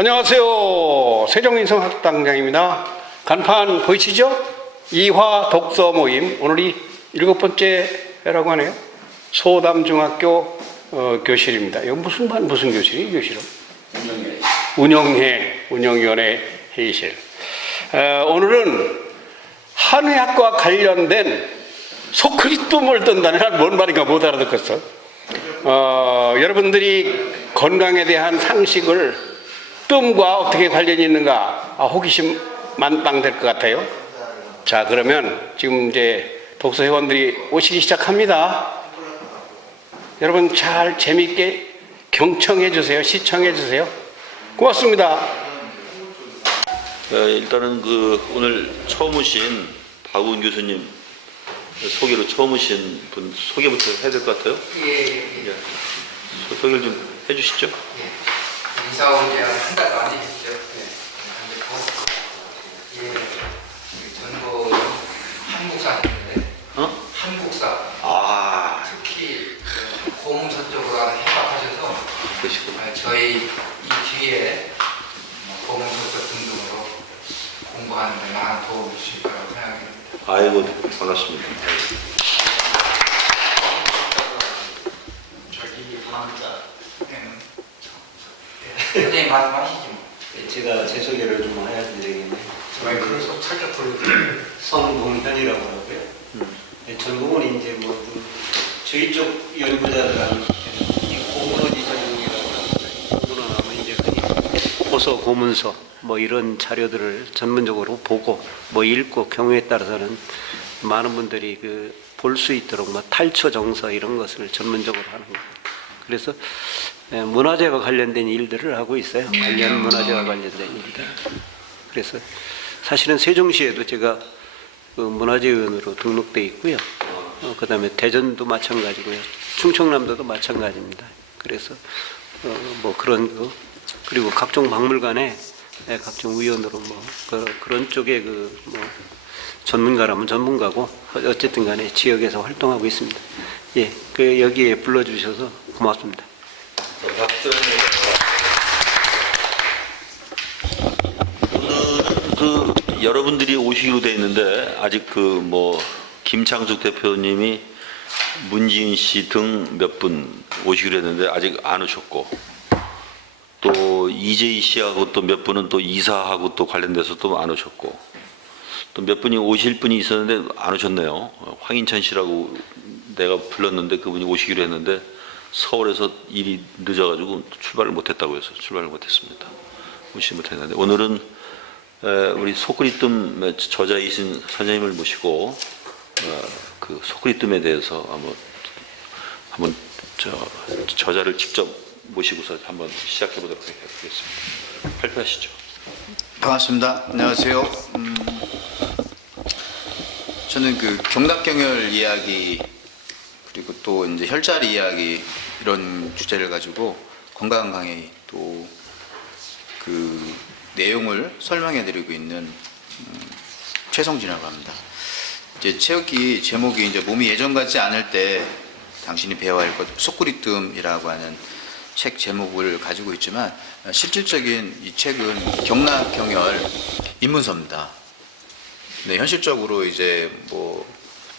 안녕하세요. 세종인성학당장입니다. 간판 보이시죠? 이화 독서 모임, 오늘이 7번째라고 하네요. 소담중학교 교실입니다. 이거 무슨 교실이? 이 교실은? 운영위원회 회의실. 오늘은 한의학과 관련된 소크리뜸을 뜬다는 뭔 말인가 못 알아듣겠어. 여러분들이 건강에 대한 상식을 뜸과 어떻게 관련이 있는가 호기심 만땅될 것 같아요. 자, 그러면 지금 이제 독서 회원들이 오시기 시작합니다. 여러분 잘 재미있게 경청해 주세요. 시청해 주세요. 고맙습니다. 일단은 오늘 처음 오신 박우은 교수님 소개로 처음 오신 분 소개부터 해야 될 것 같아요. 예. 소개를 좀 해주시죠. 이사 온 지 한 달 많이 됐죠. 전부 한국사인데. 한국사. 특히 고문서 쪽으로 해박하셔서 저희 이 뒤에 고문서 쪽 등등으로 공부하는 데 많은 도움을 주실 거라고 생각합니다. 아이고 반갑습니다. 선생님 말씀하시죠. 제가 제 소개를 좀 해야 되겠네요. 마이크로소프트 살짝 돌려드릴게요. 성동현이라고 하고요. 전공은 이제 저희 쪽 연구자들은 이 고문어지전이라고 하는데, 고문어하면 이제 고서 고문서 이런 자료들을 전문적으로 보고 읽고 경우에 따라서는 많은 분들이 볼 수 있도록 탈초 정서 이런 것을 전문적으로 하는 겁니다. 그래서 문화재와 관련된 일들을 하고 있어요. 관련 문화재와 관련된 일들. 그래서 사실은 세종시에도 제가 문화재위원으로 등록돼 있고요. 그다음에 대전도 마찬가지고요. 충청남도도 마찬가지입니다. 그래서 그런 거 그리고 각종 박물관에 각종 위원으로 그런 쪽에 전문가라면 전문가고 어쨌든 간에 지역에서 활동하고 있습니다. 예, 여기에 불러주셔서 고맙습니다. 오늘은 여러분들이 오시기로 돼 있는데 아직 김창숙 대표님이 문지인 씨 등 몇 분 오시기로 했는데 아직 안 오셨고, 또 이재희 씨하고 또 몇 분은 또 이사하고 또 관련돼서 또 안 오셨고, 또 몇 분이 오실 분이 있었는데 안 오셨네요. 황인천 씨라고 내가 불렀는데 그분이 오시기로 했는데 서울에서 일이 늦어가지고 출발을 못했다고 해서 출발을 못했습니다. 오시지 못했는데 오늘은 우리 소크리뜸 저자이신 선생님을 모시고 그 소크리뜸에 대해서 한번 저자를 직접 모시고서 한번 시작해 보도록 하겠습니다. 발표하시죠. 반갑습니다. 안녕하세요. 저는 경락경열 이야기 그리고 또 이제 혈자리 이야기 이런 주제를 가지고 건강 강의 또 내용을 설명해 드리고 있는 최성진이라고 합니다. 이제 책이 제목이 이제 몸이 예전 같지 않을 때 당신이 배워야 할 것 소크리뜸이라고 하는 책 제목을 가지고 있지만 실질적인 이 책은 경락경열 입문서입니다. 네, 현실적으로 이제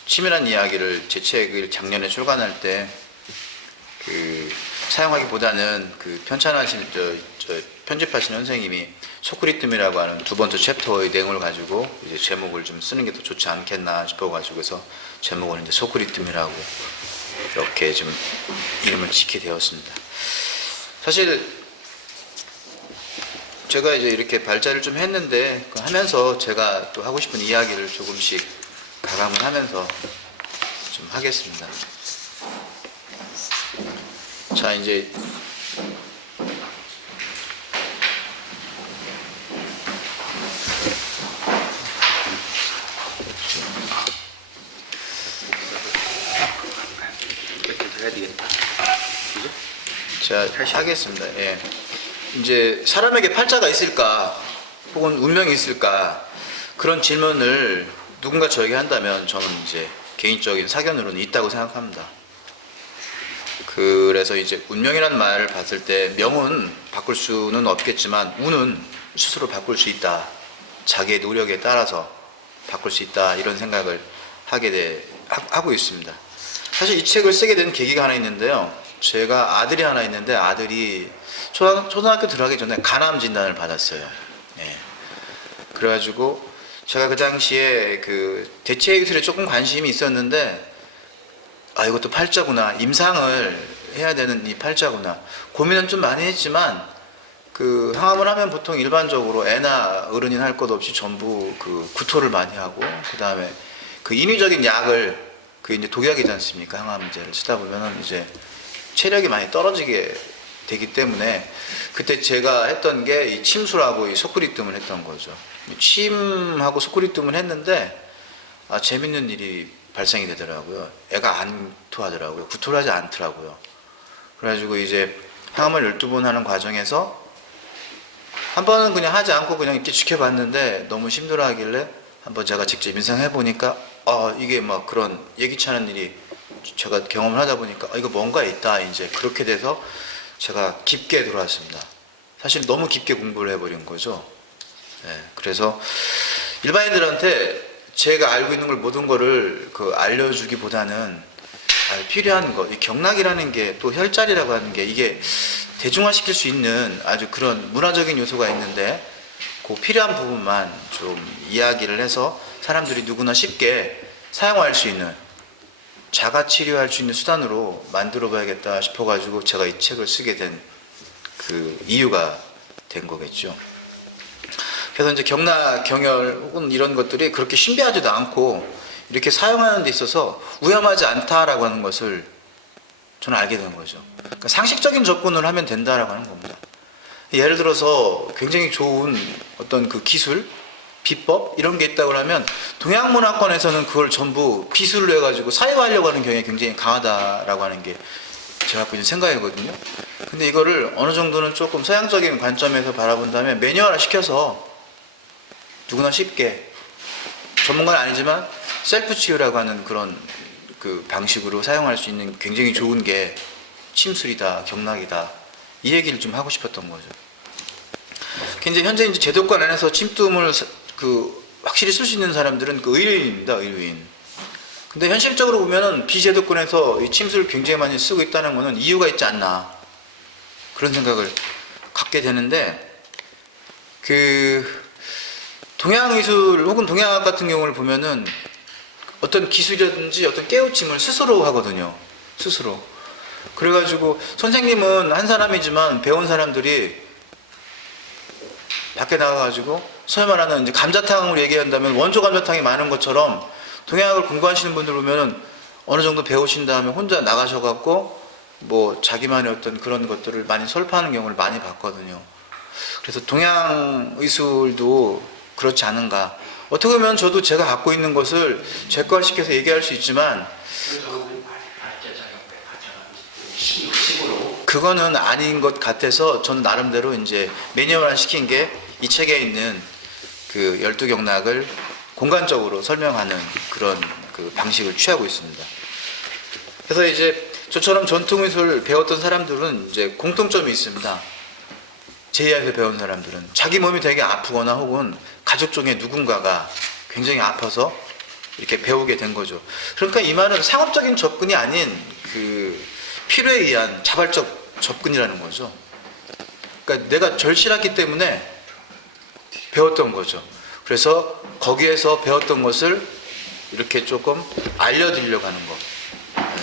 치밀한 이야기를 제 책을 작년에 출간할 때 사용하기보다는 편찬하신 편집하신 선생님이 소크리뜸이라고 하는 두 번째 챕터의 내용을 가지고 이제 제목을 좀 쓰는 게 더 좋지 않겠나 싶어가지고서 제목을 이제 소크리뜸이라고 이렇게 좀 이름을 짓게 되었습니다. 사실 제가 이제 이렇게 발자를 좀 했는데 하면서 제가 또 하고 싶은 이야기를 조금씩 가감을 하면서 좀 하겠습니다. 자, 이제 자, 하겠습니다. 예. 이제 사람에게 팔자가 있을까 혹은 운명이 있을까 그런 질문을 누군가 저에게 한다면 저는 이제 개인적인 사견으로는 있다고 생각합니다. 그래서 이제 운명이라는 말을 봤을 때 명은 바꿀 수는 없겠지만 운은 스스로 바꿀 수 있다. 자기의 노력에 따라서 바꿀 수 있다. 이런 생각을 하고 있습니다. 사실 이 책을 쓰게 된 계기가 하나 있는데요. 제가 아들이 하나 있는데 아들이 초등학교 들어가기 전에 간암 진단을 받았어요. 예. 그래가지고 제가 그 당시에 그 대체 예술에 조금 관심이 있었는데 아 이것도 팔자구나, 임상을 해야 되는 이 팔자구나 고민은 좀 많이 했지만 그 항암을 하면 보통 일반적으로 애나 어른이나 할 것 없이 전부 그 구토를 많이 하고 그 다음에 그 인위적인 약을 그 이제 독약이지 않습니까? 항암제를 쓰다 보면은 이제 체력이 많이 떨어지게 되기 때문에 그때 제가 했던 게 이 침술하고 이 소쿠리뜸을 했던 거죠. 침하고 소쿠리뜸을 했는데 아 재밌는 일이 발생이 되더라고요. 애가 안 토하더라고요. 구토를 하지 않더라고요. 그래가지고 이제 항암을 12번 하는 과정에서 한 번은 그냥 하지 않고 그냥 이렇게 지켜봤는데 너무 힘들어 하길래 한번 제가 직접 임상해 보니까 이게 막 그런 예기치 않은 일이 제가 경험을 하다 보니까 이거 뭔가 있다. 이제 그렇게 돼서 제가 깊게 들어왔습니다. 사실 너무 깊게 공부를 해버린 거죠. 네, 그래서 일반인들한테 제가 알고 있는 걸 모든 거를 그 알려주기보다는 필요한 거, 이 경락이라는 게 또 혈자리라고 하는 게 이게 대중화시킬 수 있는 아주 그런 문화적인 요소가 있는데 그 필요한 부분만 좀 이야기를 해서 사람들이 누구나 쉽게 사용할 수 있는 자가 치료할 수 있는 수단으로 만들어 봐야겠다 싶어가지고 제가 이 책을 쓰게 된 그 이유가 된 거겠죠. 그래서 이제 경락, 경혈 혹은 이런 것들이 그렇게 신비하지도 않고 이렇게 사용하는 데 있어서 위험하지 않다라고 하는 것을 저는 알게 된 거죠. 그러니까 상식적인 접근을 하면 된다라고 하는 겁니다. 예를 들어서 굉장히 좋은 어떤 그 기술, 비법 이런 게 있다고 하면 동양문화권에서는 그걸 전부 비술로 해가지고 사유하려고 하는 경향이 굉장히 강하다라고 하는 게 제가 갖고 있는 생각이거든요. 근데 이거를 어느 정도는 조금 서양적인 관점에서 바라본다면 매뉴얼화 시켜서 누구나 쉽게 전문가는 아니지만 셀프 치유라고 하는 그런 그 방식으로 사용할 수 있는 굉장히 좋은 게 침술이다, 경락이다 이 얘기를 좀 하고 싶었던 거죠. 근데 현재 이제 제도권 안에서 침뜸을 그 확실히 쓸 수 있는 사람들은 그 의료인입니다, 의료인. 근데 현실적으로 보면은 비제도권에서 이 침술을 굉장히 많이 쓰고 있다는 것은 이유가 있지 않나 그런 생각을 갖게 되는데 그 동양의술 혹은 동양학 같은 경우를 보면은 어떤 기술이라든지 어떤 깨우침을 스스로 하거든요. 스스로. 그래가지고 선생님은 한 사람이지만 배운 사람들이 밖에 나가가지고 소위 말하는 이제 감자탕으로 얘기한다면 원조 감자탕이 많은 것처럼 동양학을 공부하시는 분들 보면은 어느 정도 배우신 다음에 혼자 나가셔갖고 뭐 자기만의 어떤 그런 것들을 많이 설파하는 경우를 많이 봤거든요. 그래서 동양의술도 그렇지 않은가. 어떻게 보면 저도 제가 갖고 있는 것을 객관시켜서 얘기할 수 있지만 그거는 아닌 것 같아서 전 나름대로 이제 매뉴얼화 시킨 게 이 책에 있는 그 12경락을 공간적으로 설명하는 그런 그 방식을 취하고 있습니다. 그래서 이제 저처럼 전통의술 배웠던 사람들은 이제 공통점이 있습니다. 제2학에서 배운 사람들은 자기 몸이 되게 아프거나 혹은 가족 중에 누군가가 굉장히 아파서 이렇게 배우게 된 거죠. 그러니까 이 말은 상업적인 접근이 아닌 그 필요에 의한 자발적 접근이라는 거죠. 그러니까 내가 절실했기 때문에 배웠던 거죠. 그래서 거기에서 배웠던 것을 이렇게 조금 알려드리려고 하는 거.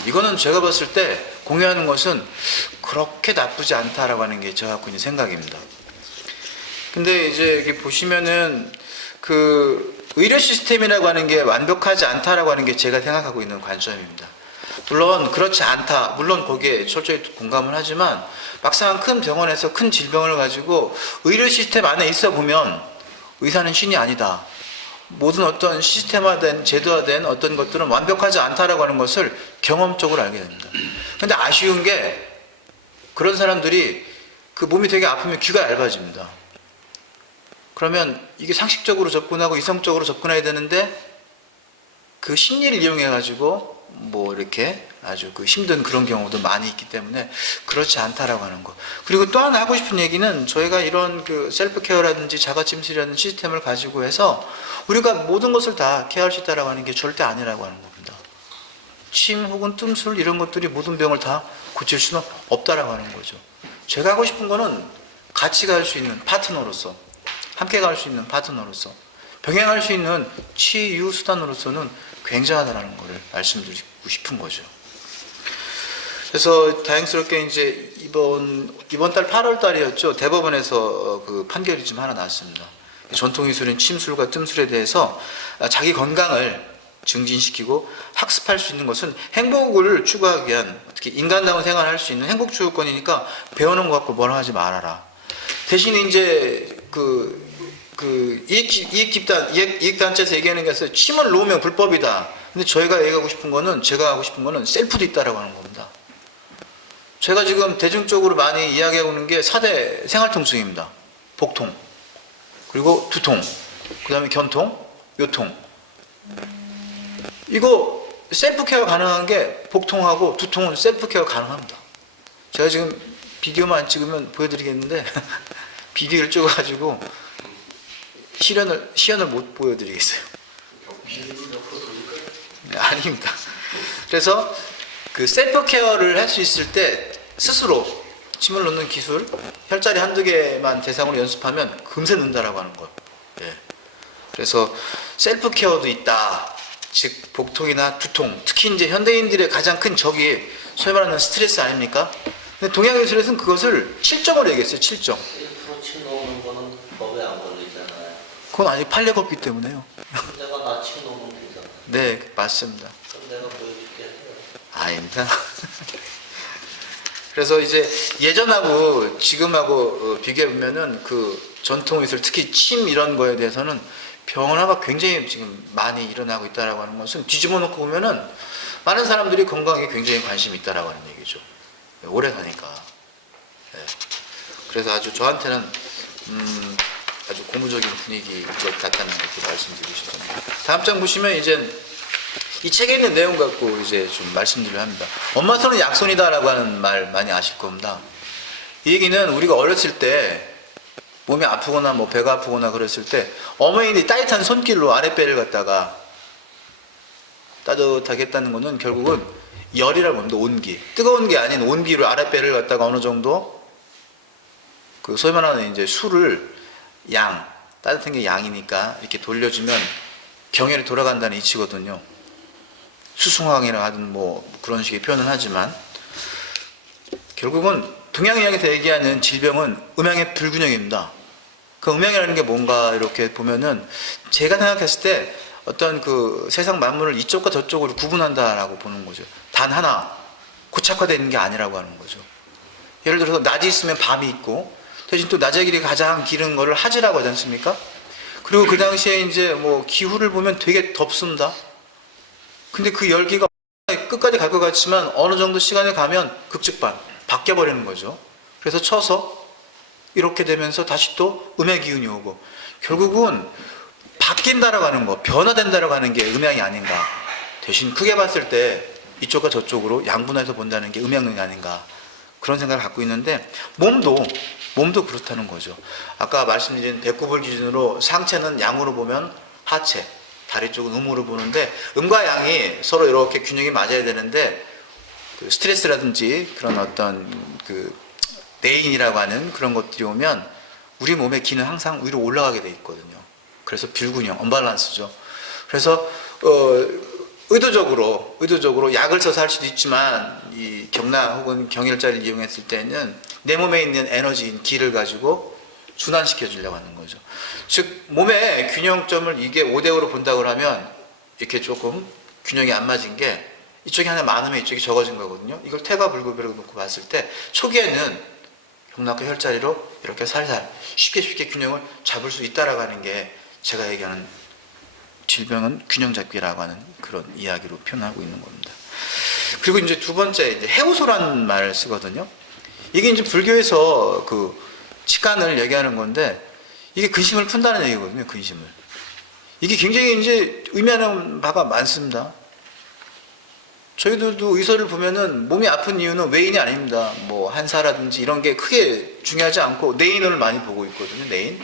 이거는 제가 봤을 때 공유하는 것은 그렇게 나쁘지 않다라고 하는 게 제가 갖고 있는 생각입니다. 근데 이제 여기 보시면은 그 의료 시스템이라고 하는 게 완벽하지 않다라고 하는 게 제가 생각하고 있는 관점입니다. 물론 그렇지 않다. 물론 거기에 철저히 공감을 하지만 막상 큰 병원에서 큰 질병을 가지고 의료 시스템 안에 있어 보면 의사는 신이 아니다. 모든 어떤 시스템화된 제도화된 어떤 것들은 완벽하지 않다라고 하는 것을 경험적으로 알게 됩니다. 근데 아쉬운 게 그런 사람들이 그 몸이 되게 아프면 귀가 얇아집니다. 그러면 이게 상식적으로 접근하고 이성적으로 접근해야 되는데 그 심리를 이용해 가지고 뭐 이렇게 아주 그 힘든 그런 경우도 많이 있기 때문에 그렇지 않다라고 하는 거. 그리고 또 하나 하고 싶은 얘기는 저희가 이런 그 셀프 케어라든지 자가 침실이라는 시스템을 가지고 해서 우리가 모든 것을 다 케어할 수 있다라고 하는 게 절대 아니라고 하는 겁니다. 침 혹은 뜸술 이런 것들이 모든 병을 다 고칠 수는 없다라고 하는 거죠. 제가 하고 싶은 거는 같이 갈 수 있는 파트너로서, 함께 갈 수 있는 파트너로서, 병행할 수 있는 치유 수단으로서는 굉장하다는 것을 말씀드리고 싶은 거죠. 그래서 다행스럽게 이제 이번 달 8월 달이었죠. 대법원에서 그 판결이 좀 하나 나왔습니다. 전통의술인 침술과 뜸술에 대해서 자기 건강을 증진시키고 학습할 수 있는 것은 행복을 추구하기 위한 특히 인간다운 생활을 할 수 있는 행복 추구권이니까 배우는 것 갖고 뭐라 하지 말아라. 대신 이제 이익단체에서 얘기하는 게 있어요. 침을 놓으면 불법이다. 근데 제가 하고 싶은 거는 셀프도 있다라고 하는 겁니다. 제가 지금 대중적으로 많이 이야기하고 있는 게 4대 생활통증입니다. 복통, 그리고 두통, 그 다음에 견통, 요통. 이거 셀프 케어 가능한 게 복통하고 두통은 셀프 케어 가능합니다. 제가 지금 비디오만 안 찍으면 보여드리겠는데 비디오를 찍어가지고 시연을 못 보여드리겠어요. 네, 아닙니다. 그래서 그 셀프 케어를 할 수 있을 때 스스로 침을 놓는 기술, 혈자리 한두 개만 대상으로 연습하면 금세 는다라고 하는 거예요. 예. 그래서 셀프 케어도 있다. 즉 복통이나 두통, 특히 이제 현대인들의 가장 큰 적이 소위 말하는 스트레스 아닙니까? 근데 동양예술에서는 그것을 7정으로 얘기했어요. 7정. 1% 침 놓는 거는 법에 안 걸리잖아요. 그건 아직 판례가 없기 때문에요. 내가 나 침 놓으면 되잖아. 네, 맞습니다. 그럼 내가 보여줄게 해요. 아닙니다. 그래서 이제 예전하고 지금하고 비교해 보면은 그 전통예술, 특히 침 이런 거에 대해서는 병원화가 굉장히 지금 많이 일어나고 있다라고 하는 것은 뒤집어 놓고 보면은 많은 사람들이 건강에 굉장히 관심이 있다라고 하는 얘기죠. 오래 가니까. 네. 그래서 아주 저한테는 아주 고무적인 분위기인 것 같다는 것을 말씀드리고 싶습니다. 다음 장 보시면 이제 이 책에 있는 내용 갖고 이제 좀 말씀드리려 합니다. 엄마 손은 약손이다라고 하는 말 많이 아실 겁니다. 이 얘기는 우리가 어렸을 때 몸이 아프거나 뭐 배가 아프거나 그랬을 때 어머니들이 따뜻한 손길로 아랫배를 갖다가 따뜻하게 했다는 것은 결국은 열이라고 합니다. 온기. 뜨거운 게 아닌 온기로 아랫배를 갖다가 어느 정도 그 소위 말하는 이제 술을 따뜻한 게 양이니까 이렇게 돌려주면 경혈이 돌아간다는 이치거든요. 수승황이라 하든 뭐 그런 식의 표현은 하지만 결국은 동양의학에서 얘기하는 질병은 음양의 불균형입니다. 그 음양이라는 게 뭔가 이렇게 보면은 제가 생각했을 때 어떤 그 세상 만물을 이쪽과 저쪽으로 구분한다라고 보는 거죠. 단 하나 고착화되어 있는 게 아니라고 하는 거죠. 예를 들어서 낮이 있으면 밤이 있고 대신 또 낮의 길이 가장 길은 거를 하지라고 하지 않습니까? 그리고 그 당시에 이제 뭐 기후를 보면 되게 덥습니다. 근데 그 열기가 끝까지 갈 것 같지만 어느 정도 시간이 가면 극직반 바뀌어버리는 거죠. 그래서 쳐서 이렇게 되면서 다시 또 음의 기운이 오고 결국은 바뀐다라고 하는 거, 변화된다라고 하는 게 음양이 아닌가. 대신 크게 봤을 때 이쪽과 저쪽으로 양분해서 본다는 게 음양론이 아닌가. 그런 생각을 갖고 있는데 몸도 그렇다는 거죠. 아까 말씀드린 배꼽을 기준으로 상체는 양으로 보면 하체, 다리 쪽은 음으로 보는데 음과 양이 서로 이렇게 균형이 맞아야 되는데 그 스트레스라든지 그런 어떤 그 내인이라고 하는 그런 것들이 오면 우리 몸의 기는 항상 위로 올라가게 돼 있거든요. 그래서 불균형, 언밸런스죠. 그래서 의도적으로 약을 써서 할 수도 있지만 이 경나 혹은 경혈자를 이용했을 때는 내 몸에 있는 에너지인 기를 가지고 순환시켜 주려고 하는 거죠. 즉 몸의 균형점을 이게 5대5로 본다고 하면 이렇게 조금 균형이 안 맞은 게 이쪽이 하나 많으면 이쪽이 적어진 거거든요. 이걸 태가불급이라고 놓고 봤을 때 초기에는 경락과 혈자리로 이렇게 살살 쉽게 균형을 잡을 수 있다라고 하는 게 제가 얘기하는 질병은 균형 잡기라고 하는 그런 이야기로 표현하고 있는 겁니다. 그리고 이제 두 번째 이제 해오소라는 말을 쓰거든요. 이게 이제 불교에서 그 치간을 얘기하는 건데 이게 근심을 푼다는 얘기거든요. 근심을. 이게 굉장히 이제 의미하는 바가 많습니다. 저희들도 의사를 보면은 몸이 아픈 이유는 외인이 아닙니다. 뭐 한사라든지 이런 게 크게 중요하지 않고 내인을 많이 보고 있거든요. 내인.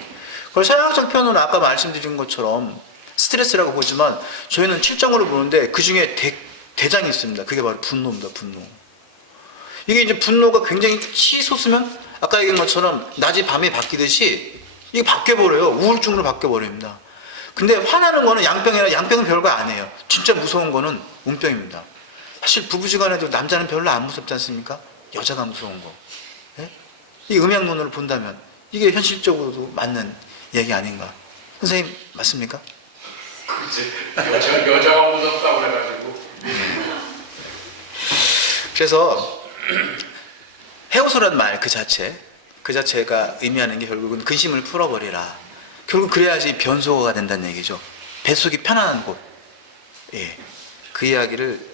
그걸 서양학적 표현으로 아까 말씀드린 것처럼 스트레스라고 보지만 저희는 칠정으로 보는데 그 중에 대장이 있습니다. 그게 바로 분노입니다. 분노. 이게 이제 분노가 굉장히 치솟으면 아까 얘기한 것처럼 낮이 밤이 바뀌듯이 이게 바뀌어버려요. 우울증으로 바뀌어버립니다. 근데 화나는 거는 양병은 별거 아니에요. 진짜 무서운 거는 운병입니다. 사실 부부지간에도 남자는 별로 안 무섭지 않습니까? 여자가 무서운 거. 예? 이 음양론으로 본다면 이게 현실적으로도 맞는 얘기 아닌가? 선생님 맞습니까? 그치. 여자가 무섭다고 그래가지고. 그래서 해오소란 말 그 자체가 의미하는 게 결국은 근심을 풀어버리라. 결국 그래야지 변소가 된다는 얘기죠. 뱃속이 편안한 곳. 예. 그 이야기를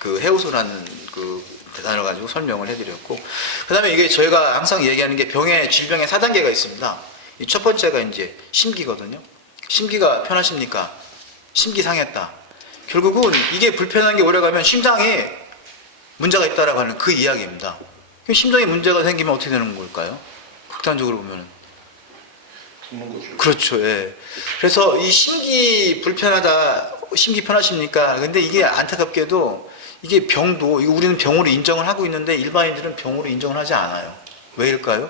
그 해오소라는 그 단어를 가지고 설명을 해드렸고, 그 다음에 이게 저희가 항상 얘기하는 게 질병의 4단계가 있습니다. 이 첫 번째가 이제 심기거든요. 심기가 편하십니까? 심기 상했다. 결국은 이게 불편한 게 오래가면 심장에 문제가 있다라고 하는 그 이야기입니다. 그럼 심장에 문제가 생기면 어떻게 되는 걸까요? 극단적으로 보면은. 그렇죠. 예. 그래서 이 심기 불편하다, 심기 편하십니까? 근데 이게 안타깝게도 이게 병도, 이거 우리는 병으로 인정을 하고 있는데 일반인들은 병으로 인정을 하지 않아요. 왜일까요?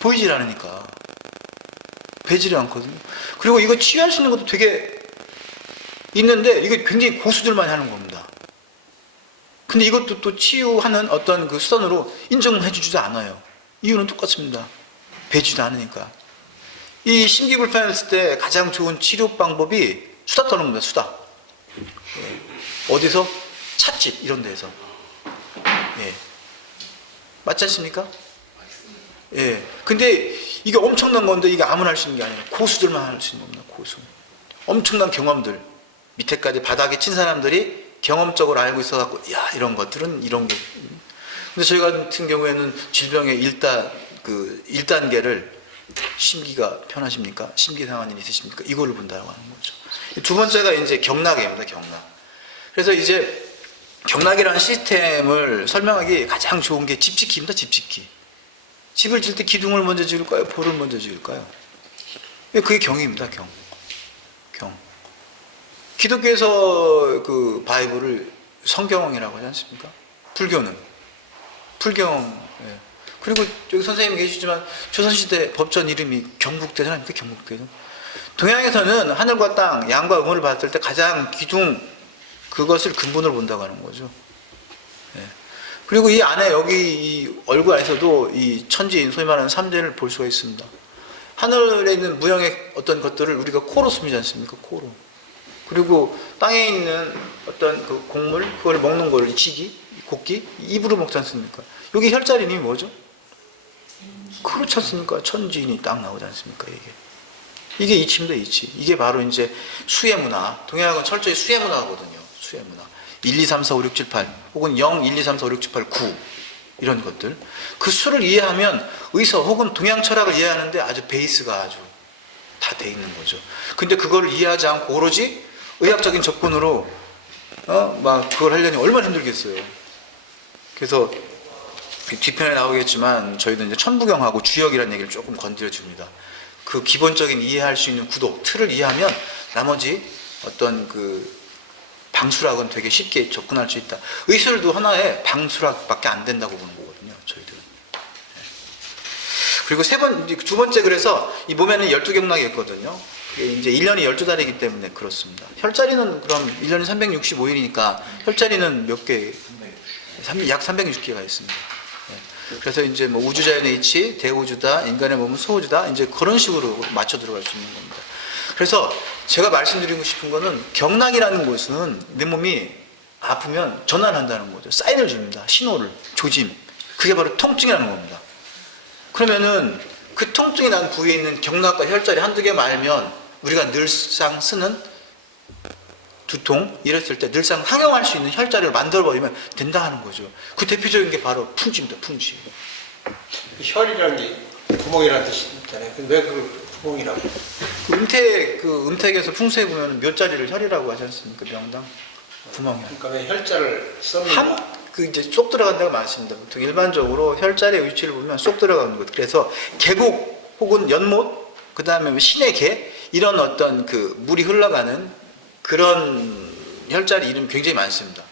보이질 않으니까. 배지를 않거든요. 그리고 이거 치유할 수 있는 것도 되게 있는데 이거 굉장히 고수들만 하는 겁니다. 근데 이것도 또 치유하는 어떤 그 수단으로 인정해 주지도 않아요. 이유는 똑같습니다. 배지도 않으니까. 이 심기 불편했을 때 가장 좋은 치료 방법이 수다 떠는 겁니다. 수다. 예. 어디서? 찻집 이런 데서. 예. 맞지 않습니까? 예. 근데 이게 엄청난 건데 이게 아무나 할 수 있는 게 아니에요. 고수들만 할 수 있는 겁니다. 고수. 엄청난 경험들. 밑에까지 바닥에 친 사람들이 경험적으로 알고 있어갖고, 야, 이런 것들은 이런 게. 근데 저희 같은 경우에는 질병의 1단계를 심기가 편하십니까? 심기 상한 일 있으십니까? 이거를 본다고 하는 거죠. 두 번째가 이제 경락입니다. 경락. 그래서 이제 경락이라는 시스템을 설명하기 가장 좋은 게 집짓기입니다. 집짓기. 집을 질 때 기둥을 먼저 지을까요? 볼을 먼저 지을까요? 그게 경입니다. 경. 기독교에서 그 바이블을 성경이라고 하지 않습니까? 불교는 불경. 예. 그리고 여기 선생님 계시지만 조선시대 법전 이름이 경북대잖아요. 경북대죠. 동양에서는 하늘과 땅, 양과 음을 봤을 때 가장 기둥 그것을 근본으로 본다고 하는 거죠. 예. 그리고 이 안에 여기 이 얼굴 안에서도 이 천지인 소위 말하는 삼재를 볼 수가 있습니다. 하늘에 있는 무형의 어떤 것들을 우리가 코로 숨지 않습니까? 코로. 그리고 땅에 있는 어떤 그 곡물, 그걸 먹는 걸 지기, 곡기, 입으로 먹지 않습니까? 여기 혈자리 이름이 뭐죠? 그렇지 않습니까? 천지인이 딱 나오지 않습니까? 이게 이치입니다, 이치. 이게 바로 이제 수의 문화. 동양학은 철저히 수의 문화거든요. 수의 문화. 1, 2, 3, 4, 5, 6, 7, 8 혹은 0, 1, 2, 3, 4, 5, 6, 7, 8, 9 이런 것들. 그 수를 이해하면 의서 혹은 동양 철학을 이해하는데 아주 베이스가 아주 다 돼 있는 거죠. 근데 그걸 이해하지 않고 오로지 의학적인 접근으로 막 그걸 하려니 얼마나 힘들겠어요. 그래서 뒤편에 나오겠지만 저희도 이제 천부경하고 주역이라는 얘기를 조금 건드려 줍니다. 그 기본적인 이해할 수 있는 구도, 틀을 이해하면 나머지 어떤 그 방수학은 되게 쉽게 접근할 수 있다. 의술도 하나의 방수학밖에 안 된다고 보는 거거든요. 저희들은. 그리고 두 번째 그래서 이 몸에는 12경락이 있거든요. 그게 이제 1년이 12달이기 때문에 그렇습니다. 혈자리는 그럼 1년이 365일이니까 혈자리는 몇 개? 약 360개가 있습니다. 그래서 이제 뭐 우주자연의 이치, 대우주다, 인간의 몸은 소우주다, 이제 그런 식으로 맞춰 들어갈 수 있는 겁니다. 그래서 제가 말씀드리고 싶은 거는 경락이라는 것은 내 몸이 아프면 전환을 한다는 거죠. 사인을 줍니다. 신호를, 조짐. 그게 바로 통증이라는 겁니다. 그러면은 그 통증이 난 부위에 있는 경락과 혈자리 한두 개 말면 우리가 늘상 쓰는 두통, 이랬을 때 늘상 항용할 수 있는 혈자리를 만들어버리면 된다 하는 거죠. 그 대표적인 게 바로 풍지입니다. 풍지. 혈이라는 게 구멍이라는 뜻이 있잖아요. 근데 왜 그걸 구멍이라고? 음택에서 풍수에 보면 몇 자리를 혈이라고 하지 않습니까? 명당. 구멍이. 그러니까 왜 혈자를 썩는 거? 그 이제 쏙 들어간 데가 많습니다. 보통 일반적으로 혈자리의 위치를 보면 쏙 들어가는 것. 그래서 계곡 혹은 연못, 그 다음에 신의 개 이런 어떤 그 물이 흘러가는 그런 혈자리 이름 굉장히 많습니다.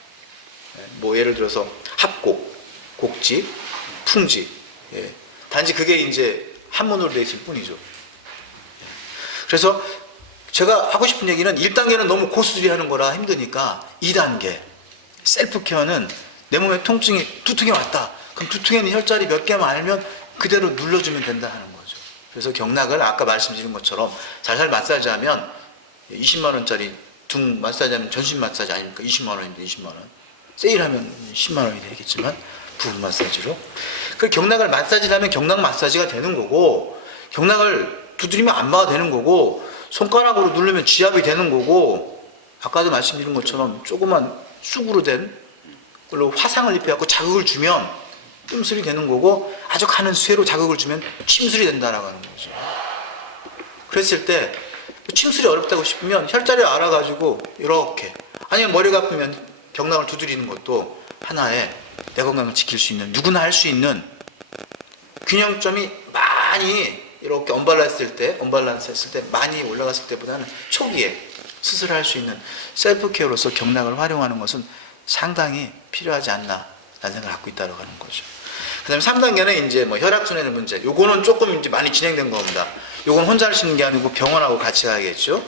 뭐 예를 들어서 합곡, 곡지, 풍지. 예. 단지 그게 이제 한문으로 되어 있을 뿐이죠. 그래서 제가 하고 싶은 얘기는 1단계는 너무 고수들이 하는 거라 힘드니까 2단계 셀프 케어는 내 몸에 통증이 두통이 왔다. 그럼 두통에 있는 혈자리 몇 개만 알면 그대로 눌러주면 된다 하는 거죠. 그래서 경락을 아까 말씀드린 것처럼 살살 마사지하면 20만 원짜리 등 마사지하면 전신 마사지 아닙니까? 20만 원인데 20만 원. 세일하면 10만 원이 되겠지만 부분 마사지로. 그 경락을 마사지를 하면 경락 마사지가 되는 거고 경락을 두드리면 안마가 되는 거고 손가락으로 누르면 지압이 되는 거고 아까도 말씀드린 것처럼 조그만 쑥으로 된 걸로 화상을 입혀갖고 자극을 주면 뜸술이 되는 거고 아주 가는 쇠로 자극을 주면 침술이 된다라고 하는 거죠. 그랬을 때 침술이 어렵다고 싶으면 혈자리를 알아가지고 이렇게 아니면 머리가 아프면 경락을 두드리는 것도 하나의 내 건강을 지킬 수 있는 누구나 할 수 있는 균형점이 많이 이렇게 언밸런스 했을 때 많이 올라갔을 때보다는 초기에 스스로 할 수 있는 셀프 케어로서 경락을 활용하는 것은 상당히 필요하지 않나 라는 생각을 갖고 있다고 하는 거죠. 그 다음에 3단계는 이제 뭐 혈액순환의 문제. 요거는 조금 이제 많이 진행된 겁니다. 요건 혼자 할 수 있는 게 아니고 병원하고 같이 가야겠죠.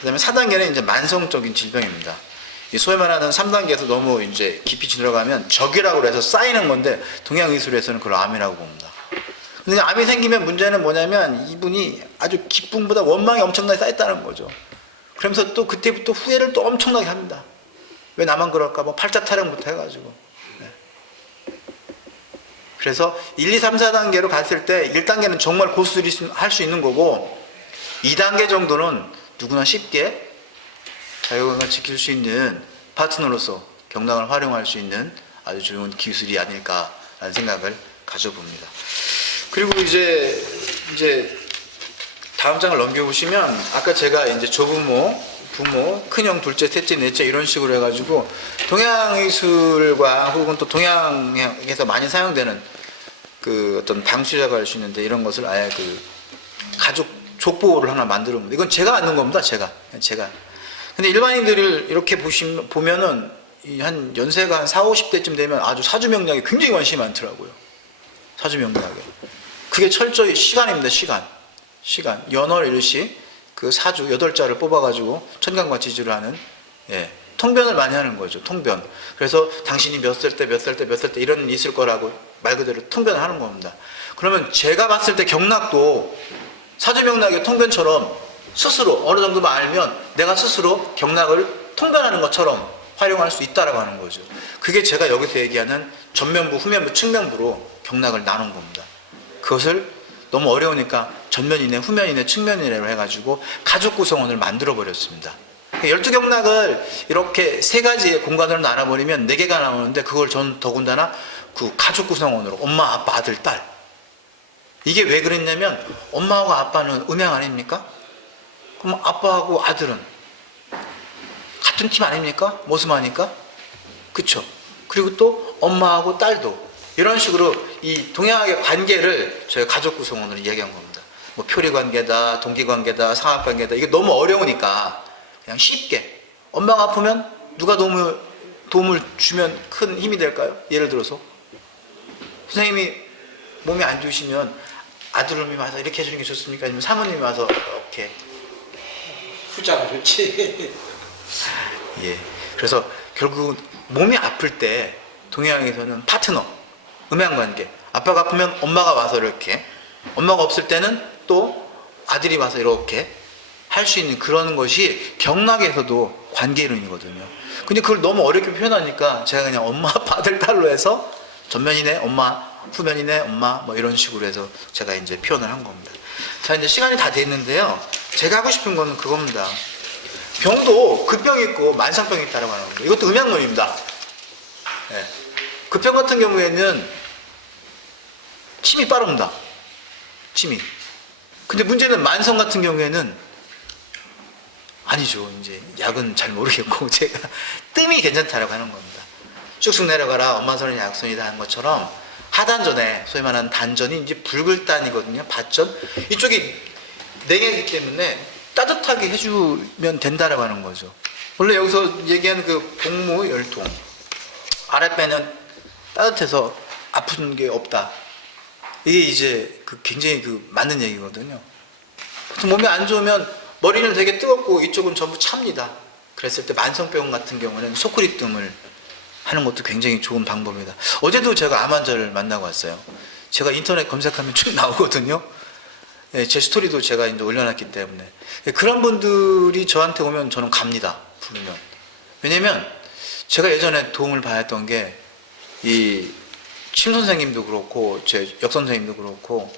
그 다음에 4단계는 이제 만성적인 질병입니다. 이 소위 말하는 3단계에서 너무 이제 깊이 들어가면 적이라고 해서 쌓이는 건데 동양의술에서는 그걸 암이라고 봅니다. 근데 암이 생기면 문제는 뭐냐면 이분이 아주 기쁨보다 원망이 엄청나게 쌓였다는 거죠. 그러면서 또 그때부터 후회를 또 엄청나게 합니다. 왜 나만 그럴까? 뭐 팔자 타령부터 해가지고. 네. 그래서 1, 2, 3, 4단계로 갔을 때 1단계는 정말 고수들이 할 수 있는 거고 2단계 정도는 누구나 쉽게 자유건강을 지킬 수 있는 파트너로서 경락을 활용할 수 있는 아주 좋은 기술이 아닐까라는 생각을 가져봅니다. 그리고 이제 다음 장을 넘겨보시면 아까 제가 이제 조부모, 부모, 큰형, 둘째, 셋째, 넷째 이런 식으로 해가지고 동양의술과 혹은 또 동양에서 많이 사용되는 그 어떤 방수자가 할 수 있는데 이런 것을 아예 그 가족 족보를 하나 만들어 봅니다. 이건 제가 만든 겁니다. 제가. 근데 일반인들을 이렇게 보면은 한 연세가 한 40, 50대쯤 되면 아주 사주명리학에 굉장히 관심이 많더라고요. 사주명리학에. 그게 철저히 시간입니다. 시간. 연월 일시 그 사주 8자를 뽑아가지고 천간과 지지를 하는 통변을 많이 하는 거죠. 통변. 그래서 당신이 몇 살 때 이런 일이 있을 거라고 말 그대로 통변을 하는 겁니다. 그러면 제가 봤을 때 경락도 사주명락의 통변처럼 스스로 어느 정도만 알면 내가 스스로 경락을 통변하는 것처럼 활용할 수 있다라고 하는 거죠. 그게 제가 여기서 얘기하는 전면부, 후면부, 측면부로 경락을 나눈 겁니다. 그것을 너무 어려우니까 전면이네, 후면이네, 측면이네로 해가지고 가족 구성원을 만들어 버렸습니다. 12경락을 이렇게 3가지의 공간으로 나눠버리면 4개가 나오는데 그걸 전 더군다나 그 가족 구성원으로 엄마, 아빠, 아들, 딸. 이게 왜 그랬냐면 엄마하고 아빠는 음양 아닙니까? 그럼 아빠하고 아들은 같은 팀 아닙니까? 모습하니까? 그쵸? 그리고 또 엄마하고 딸도 이런 식으로 이 동양학의 관계를 저희가 가족 구성원으로 이야기한 겁니다. 뭐 표리관계다, 동기관계다, 상합관계다. 이게 너무 어려우니까 그냥 쉽게 엄마가 아프면 누가 도움을 주면 큰 힘이 될까요? 예를 들어서 선생님이 몸이 안 좋으시면 아들놈이 와서 이렇게 해주는 게 좋습니까? 아니면 사모님이 와서 이렇게 후자가 좋지. 예. 그래서 결국 몸이 아플 때 동양에서는 파트너, 음양관계. 아빠가 아프면 엄마가 와서 이렇게, 엄마가 없을 때는 또 아들이 와서 이렇게 할 수 있는 그런 것이 경락에서도 관계 이론이거든요. 근데 그걸 너무 어렵게 표현하니까 제가 그냥 엄마, 아빠, 아들, 딸로 해서 전면이네, 엄마, 후면이네, 엄마, 뭐 이런 식으로 해서 제가 이제 표현을 한 겁니다. 자, 이제 시간이 다 됐는데요. 제가 하고 싶은 거는 그겁니다. 병도 급병이 있고 만성병이 있다고 하는 겁니다. 이것도 음양론입니다. 네. 급병 같은 경우에는 침이 빠릅니다. 침이. 근데 문제는 만성 같은 경우에는 아니죠. 이제 약은 잘 모르겠고 제가 뜸이 괜찮다라고 하는 겁니다. 쭉쭉 내려가라 엄마선이 약선이다 하는 것처럼 하단전에 소위 말하는 단전이 이제 붉을단이거든요. 밭전 이쪽이 냉해이기 때문에 따뜻하게 해주면 된다라고 하는 거죠. 원래 여기서 얘기하는 그 복무 열통 아랫배는 따뜻해서 아픈 게 없다. 이게 이제 그 굉장히 그 맞는 얘기거든요. 보통 몸이 안 좋으면 머리는 되게 뜨겁고 이쪽은 전부 찹니다. 그랬을 때 만성병 같은 경우는 소쿠리뜸을 하는 것도 굉장히 좋은 방법입니다. 어제도 제가 암 환자를 만나고 왔어요. 제가 인터넷 검색하면 쭉 나오거든요. 예, 제 스토리도 제가 이제 올려놨기 때문에 예, 그런 분들이 저한테 오면 저는 갑니다. 부르면. 왜냐면 제가 예전에 도움을 받았던 게 이 침 선생님도 그렇고 제 역 선생님도 그렇고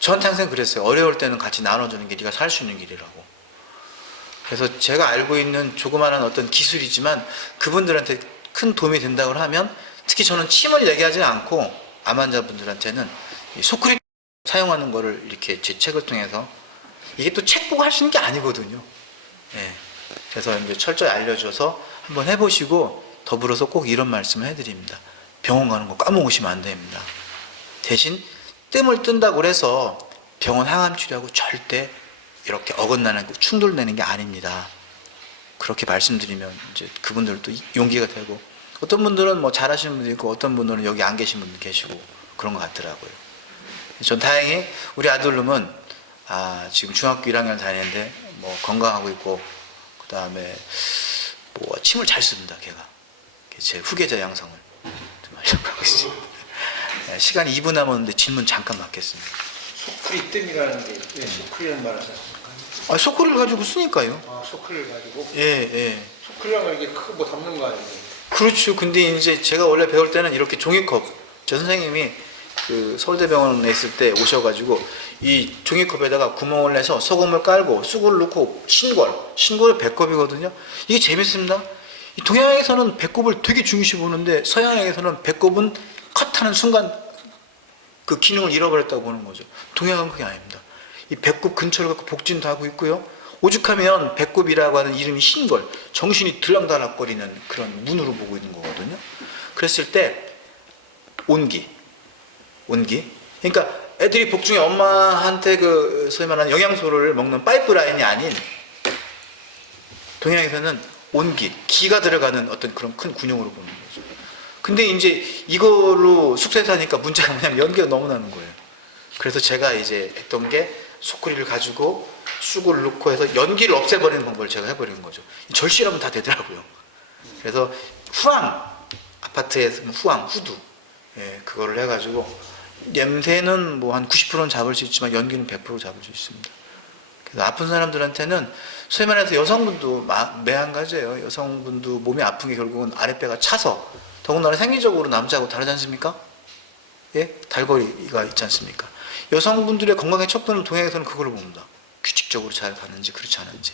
저한테 항상 그랬어요. 어려울 때는 같이 나눠주는 게 네가 살 수 있는 길이라고. 그래서 제가 알고 있는 조그마한 어떤 기술이지만 그분들한테 큰 도움이 된다고 하면 특히 저는 침을 얘기하지 않고 암 환자분들한테는 이 소크리 사용하는 거를 이렇게 제 책을 통해서 이게 또 책 보고 할 수 있는 게 아니거든요. 예. 그래서 이제 철저히 알려줘서 한번 해보시고 더불어서 꼭 이런 말씀을 해드립니다. 병원 가는 거 까먹으시면 안 됩니다. 대신 뜸을 뜬다고 해서 병원 항암 치료하고 절대 이렇게 어긋나는 충돌되는 게 아닙니다. 그렇게 말씀드리면 이제 그분들도 용기가 되고 어떤 분들은 뭐 잘하시는 분도 있고 어떤 분들은 여기 안 계신 분도 계시고 그런 것 같더라고요. 전 다행히 우리 아들놈은 지금 중학교 1학년 다니는데 뭐 건강하고 있고 그 다음에 뭐 침을 잘 씁니다. 걔가 제 후계자 양성을 좀 하려고 하고 있습니다. 시간이 2분 남았는데 질문 잠깐 받겠습니다. 소쿠리뜸이라는 게 왜 소쿠리라는 말을 하셨습니까? 소쿠리를 가지고 쓰니까요. 소쿠리를 가지고 예. 소쿠리라는 걸 이렇게 크고 뭐 담는 거 아니에요? 그렇죠. 근데 이제 제가 원래 배울 때는 이렇게 종이컵, 저 선생님이 그 서울대병원에 있을 때 오셔가지고 이 종이컵에다가 구멍을 내서 소금을 깔고 쑥을 넣고 신골이 배꼽이거든요. 이게 재밌습니다. 이 동양에서는 배꼽을 되게 중요시 보는데 서양에서는 배꼽은 컷하는 순간 그 기능을 잃어버렸다고 보는 거죠. 동양은 그게 아닙니다. 이 배꼽 근처를 갖고 복진도 하고 있고요. 오죽하면 배꼽이라고 하는 이름이 신골, 정신이 들락달락거리는 그런 문으로 보고 있는 거거든요. 그랬을 때 온기. 그러니까 애들이 복중에 엄마한테 그 소위 말하는 영양소를 먹는 파이프라인이 아닌 동양에서는 온기, 기가 들어가는 어떤 그런 큰 군용으로 보는 거죠. 근데 이제 이걸로 숙소에서 하니까 문제가 뭐냐면 연기가 너무 나는 거예요. 그래서 제가 이제 했던 게 소쿠리를 가지고 쑥을 넣고 해서 연기를 없애버리는 방법을 제가 해버리는 거죠. 절실하면 다 되더라고요. 그래서 아파트에서 후두, 그거를 해가지고 냄새는 뭐 한 90%는 잡을 수 있지만 연기는 100% 잡을 수 있습니다. 그래서 아픈 사람들한테는 소위 말해서 여성분도 매한가지예요. 여성분도 몸이 아픈 게 결국은 아랫배가 차서 더군다나 생리적으로 남자하고 다르지 않습니까? 예? 달거리가 있지 않습니까? 여성분들의 건강의 척도는 동양에서는 그걸 봅니다. 규칙적으로 잘 가는지 그렇지 않은지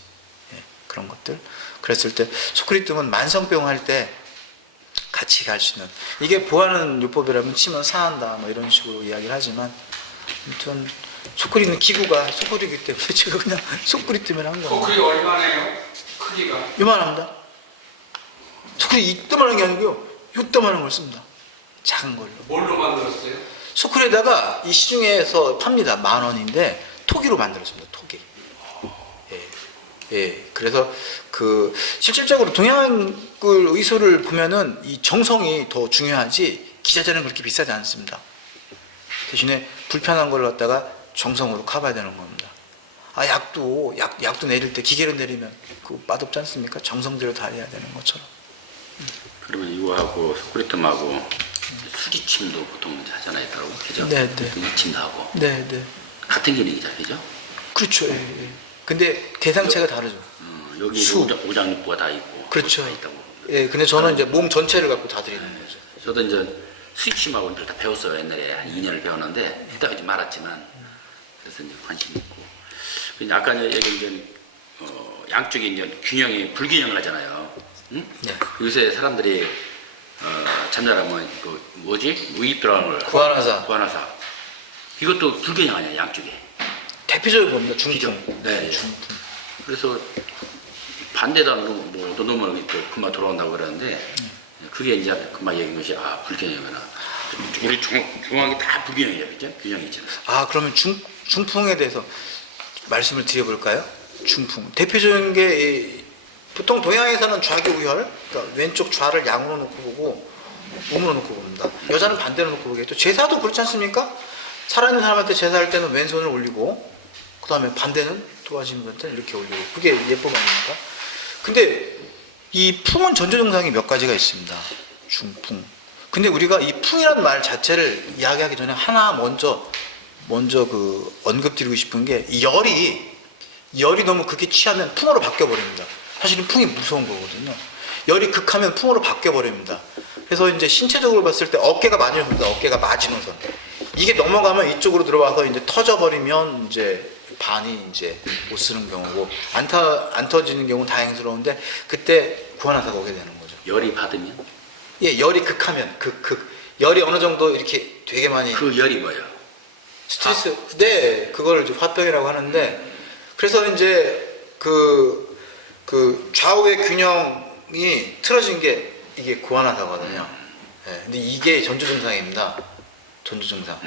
그런 것들. 그랬을 때 소쿠리뜸은 만성병 할 때 같이 갈 수 있는 이게 보하는 요법이라면 치면 사한다 뭐 이런 식으로 이야기를 하지만 아무튼 소쿠리는 기구가 소쿠리이기 때문에 제가 그냥 소쿠리뜸을 한 거예요. 소쿠리 얼마나요? 크기가? 요만합니다. 소쿠리 이따만한 게 아니고요. 요따만한 걸 씁니다. 작은 걸로. 뭘로 만들었어요? 소쿠리에다가 이 시중에서 팝니다. 10,000원인데 토기로 만들었습니다. 토기. 그래서 그 실질적으로 동양을 의소를 보면은 이 정성이 더 중요하지 기자재는 그렇게 비싸지 않습니다. 대신에 불편한 걸 갖다가 정성으로 커봐야 되는 겁니다. 약도 내릴 때 기계로 내리면 그 맛없지 않습니까? 정성 들여 다 해야 되는 것처럼. 그러면 이거하고 소쿠리뜸하고 수지침도 보통 이제 하잖아요, 따로 그죠? 네. 수지침도 하고 네. 같은 기능이잖아요, 그죠? 그렇죠. 근데 대상체가 다르죠. 여기 오장육부가 다 있고. 그렇죠. 다 있다고. 근데 저는 이제 몸 전체를 갖고 다 드리는 거죠. 저도 이제 수지침하고 다 배웠어요, 옛날에 한 2년을 배웠는데 했다가 이제 말았지만 그래서 이제 관심 있고. 근데 아까 얘기 이제 양쪽이 이제 균형이 불균형을 하잖아요. 응? 네. 요새 사람들이 잠자라면 그 뭐지 무입들어가는 걸 구안화사 이것도 불균형 아니야 양쪽에 대표적으로 봅니다. 중풍. 기존. 네. 중풍. 그래서 반대단으로 뭐또 놓으면 또 금방 돌아온다고 그러는데 그게 이제 금방 얘기한 것이 불균형이구나. 우리 중앙이 다 불균형이야, 그죠? 균형이 있잖아. 그러면 중풍에 대해서 말씀을 드려볼까요? 중풍. 대표적인 게 보통 동양에서는 좌교우혈, 그러니까 왼쪽 좌를 양으로 놓고 보고 우으로 놓고 봅니다. 여자는 반대로 놓고 보겠죠. 제사도 그렇지 않습니까? 살아있는 사람한테 제사할 때는 왼손을 올리고 그 다음에 반대는 돌아가시는 분한테는 이렇게 올리고 그게 예법 아닙니까? 근데 이 풍은 전조증상이 몇 가지가 있습니다. 중풍. 근데 우리가 이 풍이라는 말 자체를 이야기하기 전에 하나 먼저 그 언급드리고 싶은 게 열이 너무 극에 취하면 풍으로 바뀌어버립니다. 사실은 풍이 무서운 거거든요. 열이 극하면 풍으로 바뀌어버립니다. 그래서 이제 신체적으로 봤을 때 어깨가 마지노선입니다. 어깨가 마지노선. 이게 넘어가면 이쪽으로 들어와서 이제 터져버리면 이제 반이 이제 못 쓰는 경우고 안 터지는 경우는 다행스러운데 그때 구안하사가 오게 되는 거죠. 열이 받으면? 예, 열이 극하면 열이 어느 정도 이렇게 되게 많이 그 열이 뭐예요? 스트레스 네 그걸 이제 화병이라고 하는데 그래서 이제 그 좌우의 균형이 틀어진 게 이게 구안하사거든요. 예, 근데 이게 전조 증상입니다. 전조 증상.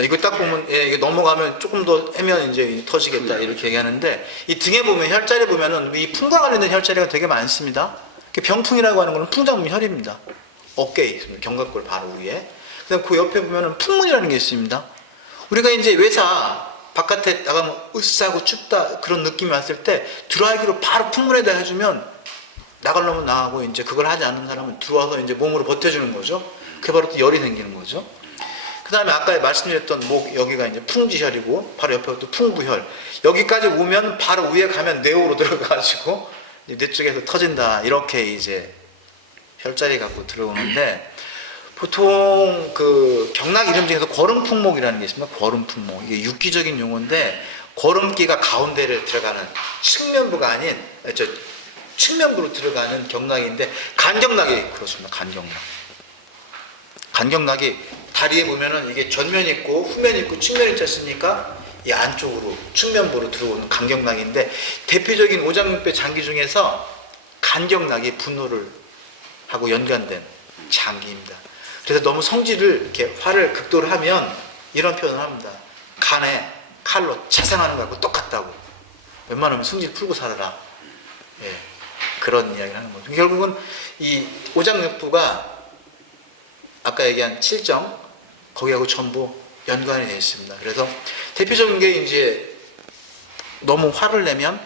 이거 딱 보면 이게 넘어가면 조금 더 하면 이제 터지겠다 이렇게 얘기하는데 이 등에 보면 혈자리 보면은 이 풍과 관련된 혈자리가 되게 많습니다. 병풍이라고 하는 거는 풍장문 혈입니다. 어깨에 있습니다. 견갑골 바로 위에. 그다음 그 옆에 보면은 풍문이라는 게 있습니다. 우리가 이제 외사 바깥에 나가면 으싸고 춥다 그런 느낌이 왔을 때 드라이기로 바로 풍문에다 해주면 나가려면 나가고 이제 그걸 하지 않는 사람은 들어와서 이제 몸으로 버텨주는 거죠. 그게 바로 또 열이 생기는 거죠. 그 다음에 아까 말씀드렸던 목 여기가 이제 풍지혈이고 바로 옆에 또 풍부혈. 여기까지 오면 바로 위에 가면 뇌우로 들어가가지고 뇌 쪽에서 터진다 이렇게 이제 혈자리 갖고 들어오는데 보통 그 경락 이름 중에서 거름풍목이라는 게 있습니다. 거름풍목 이게 육기적인 용어인데 거름기가 가운데를 들어가는 측면부가 아닌 측면부로 들어가는 경락인데 간경락이 그렇습니다. 간경락이 다리에 보면은 이게 전면 있고 후면 있고 측면 있지 않습니까? 이 안쪽으로 측면부로 들어오는 간경락인데 대표적인 오장육부의 장기 중에서 간경락이 분노를 하고 연관된 장기입니다. 그래서 너무 성질을 이렇게 화를 극도로 하면 이런 표현을 합니다. 간에 칼로 자상하는 거하고 똑같다고. 웬만하면 승질 풀고 살아라. 예, 그런 이야기를 하는 거죠. 결국은 이 오장육부가 아까 얘기한 칠정 거기하고 전부 연관이 되어 있습니다. 그래서 대표적인 게 이제 너무 화를 내면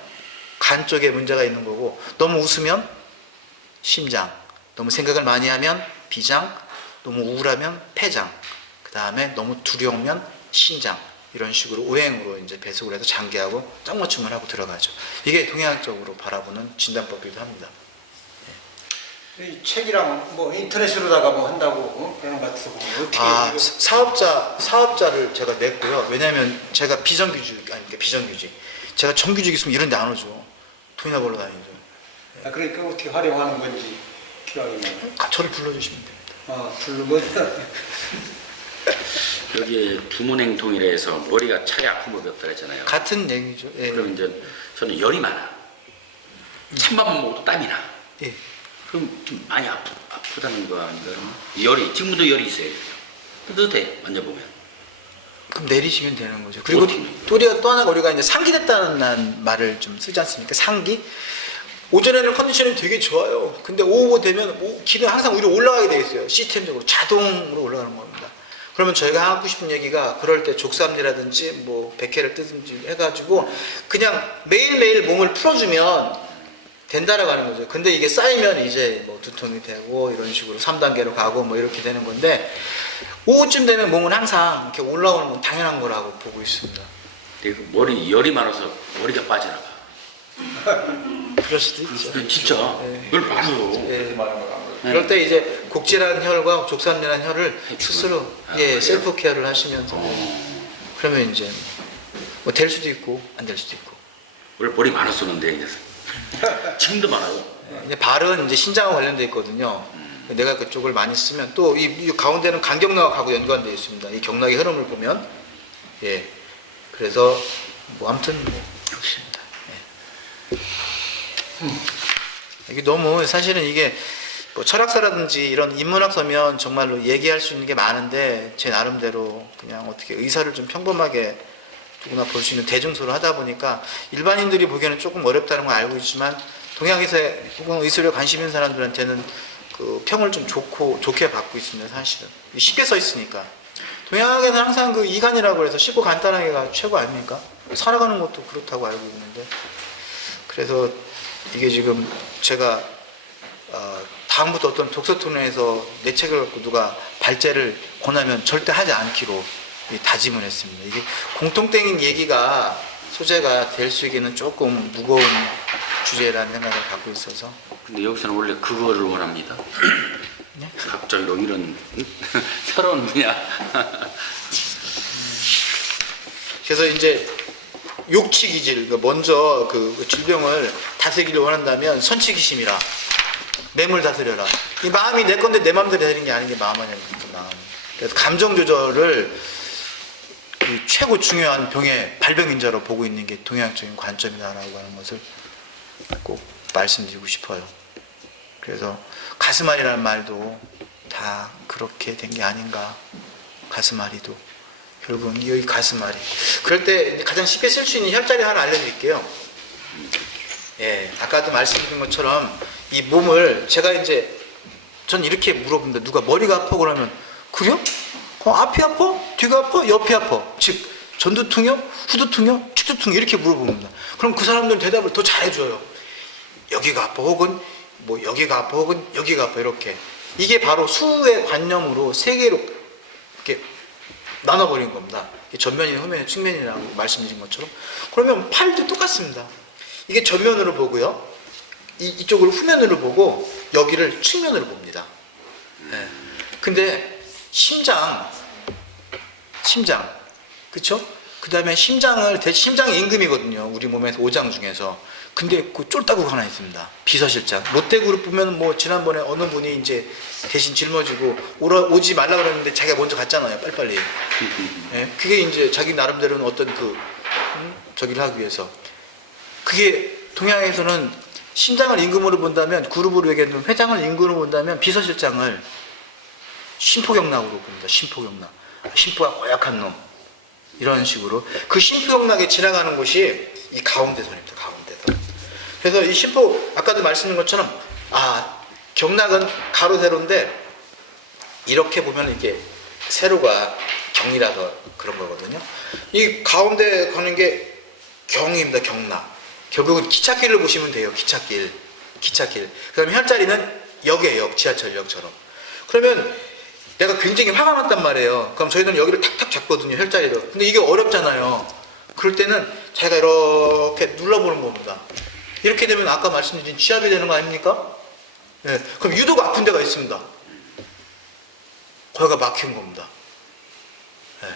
간 쪽에 문제가 있는 거고 너무 웃으면 심장, 너무 생각을 많이 하면 비장, 너무 우울하면 폐장, 그 다음에 너무 두려우면 신장 이런 식으로 오행으로 이제 배속을 해서 장기하고 짝맞춤을 하고 들어가죠. 이게 동양적으로 바라보는 진단법이기도 합니다. 이 책이랑 뭐 인터넷으로다가 뭐 한다고 그러는 것 같아서 어떻게 사업자를 제가 냈고요. 왜냐하면 제가 비정규직. 제가 정규직 있으면 이런 데 안 오죠. 돈이나 벌러 다니죠. 그러니까 어떻게 활용하는 건지 기왕이면 저를 불러주시면 됩니다. 부르면 여기에 두문행 통일에서 머리가 차례 아픔을 배웠다 했잖아요. 같은 얘기죠. 예. 그럼 이제 저는 열이 많아. 찬밥만 먹어도 땀이 나. 예. 그럼 좀 많이 아프다는 거 아닌가? 열이 지금도 열이 있어요. 뜨뜻해 만져보면. 그럼 내리시면 되는 거죠. 그리고 또 하나 우리가 이제 상기됐다는 말을 좀 쓰지 않습니까? 상기. 오전에는 컨디션이 되게 좋아요. 근데 오후 되면 기는 항상 위로 올라가게 돼 있어요. 시스템적으로 자동으로 올라가는 겁니다. 그러면 저희가 하고 싶은 얘기가 그럴 때 족삼리라든지 뭐 백회를 뜨든지 해가지고 그냥 매일매일 몸을 풀어주면 된다라고 하는 거죠. 근데 이게 쌓이면 이제 뭐 두통이 되고 이런 식으로 3단계로 가고 뭐 이렇게 되는 건데 오후쯤 되면 몸은 항상 이렇게 올라오는 건 당연한 거라고 보고 있습니다. 머리 열이 많아서 머리가 빠지나 봐. 그럴 수도 있죠. 진짜 열 많아요. 예. 그럴 때 이제 곡질한 혈과 족삼리한 혈을 스스로 셀프 케어를 하시면서 그러면 이제 뭐 될 수도 있고 안 될 수도 있고. 원래 머리 많았었는데 이제 지금도 많아요. 이제 발은 이제 신장과 관련돼 있거든요. 내가 그쪽을 많이 쓰면 또 이 가운데는 간경락하고 연관되어 있습니다. 이 경락의 흐름을 보면 그래서 뭐 아무튼 뭐 그렇습니다. 이게 너무 사실은 이게 뭐 철학서라든지 이런 인문학서면 정말로 얘기할 수 있는 게 많은데 제 나름대로 그냥 어떻게 의사를 좀 평범하게 누구나 볼 수 있는 대중소를 하다 보니까 일반인들이 보기에는 조금 어렵다는 걸 알고 있지만 동양에서 혹은 의술에 관심 있는 사람들한테는 그 평을 좀 좋게 받고 있습니다. 사실은 쉽게 써 있으니까. 동양에서는 항상 그 이간이라고 해서 쉽고 간단하게가 최고 아닙니까? 살아가는 것도 그렇다고 알고 있는데, 그래서 이게 지금 제가 다음부터 어떤 독서 토론에서 내 책을 갖고 누가 발제를 권하면 절대 하지 않기로 다짐을 했습니다. 이게 공통된 얘기가 소재가 될 수 있기는 조금 무거운 주제라는 생각을 갖고 있어서. 근데 여기서는 원래 그거를 원합니다. 네? 갑자기로 이런 새로운 분야. 그래서 이제 욕치기질, 먼저 그 질병을 다스리기를 원한다면 선치기심이라, 뇌물 다스려라. 이 마음이 내 건데 내 마음대로 되는 게 아닌 게 마음 아닙니까? 마음. 그래서 감정 조절을 그 최고 중요한 병의 발병인자로 보고 있는 게 동양적인 관점이다라고 하는 것을 꼭 말씀드리고 싶어요. 그래서 가슴앓이라는 말도 다 그렇게 된 게 아닌가. 가슴앓이도 결국은 여기 가슴앓이. 그럴 때 가장 쉽게 쓸 수 있는 혈자리 하나 알려드릴게요. 예, 아까도 말씀드린 것처럼 이 몸을 제가 이제 전 이렇게 물어봅니다. 누가 머리가 아파 그러면 그래요? 앞이 아파? 뒤가 아파? 옆이 아파? 즉 전두통이요? 후두통이요? 측두통이요? 이렇게 물어봅니다. 그럼 그 사람들은 대답을 더 잘해줘요. 여기가 아파 혹은 뭐 여기가 아파 혹은 여기가 아파 이렇게. 이게 바로 수의 관념으로 세 개로 이렇게 나눠버린 겁니다. 전면이나 후면이나 측면이라고 말씀드린 것처럼. 그러면 팔도 똑같습니다. 이게 전면으로 보고요. 이쪽을 후면으로 보고 여기를 측면으로 봅니다. 네. 근데 심장, 그쵸? 그 다음에 심장이 임금이거든요. 우리 몸에서 5장 중에서. 근데 그 쫄따구가 하나 있습니다. 비서실장. 롯데그룹 보면 뭐 지난번에 어느 분이 이제 대신 짊어지고 오지 말라 그랬는데 자기가 먼저 갔잖아요. 빨리빨리. 네? 그게 이제 자기 나름대로는 어떤 저기를 하기 위해서. 그게 동양에서는 심장을 임금으로 본다면, 그룹으로 얘기하면 회장을 임금으로 본다면 비서실장을 심포경락으로 봅니다. 심포경락. 심포가 고약한 놈. 이런 식으로. 그 심포경락에 지나가는 곳이 이 가운데선입니다. 가운데선. 그래서 이 심포, 아까도 말씀드린 것처럼, 경락은 가로 세로인데, 이렇게 보면 이게 세로가 경이라서 그런 거거든요. 이 가운데 가는 게 경입니다. 경락. 결국은 기찻길을 보시면 돼요. 기찻길. 그 다음에 혈자리는 역이에요. 지하철역처럼. 그러면 내가 굉장히 화가 났단 말이에요. 그럼 저희는 여기를 탁탁 잡거든요. 혈자리로. 근데 이게 어렵잖아요. 그럴 때는 자기가 이렇게 눌러보는 겁니다. 이렇게 되면 아까 말씀드린 지압이 되는 거 아닙니까? 네. 그럼 유독 아픈 데가 있습니다. 거기가 막힌 겁니다. 네.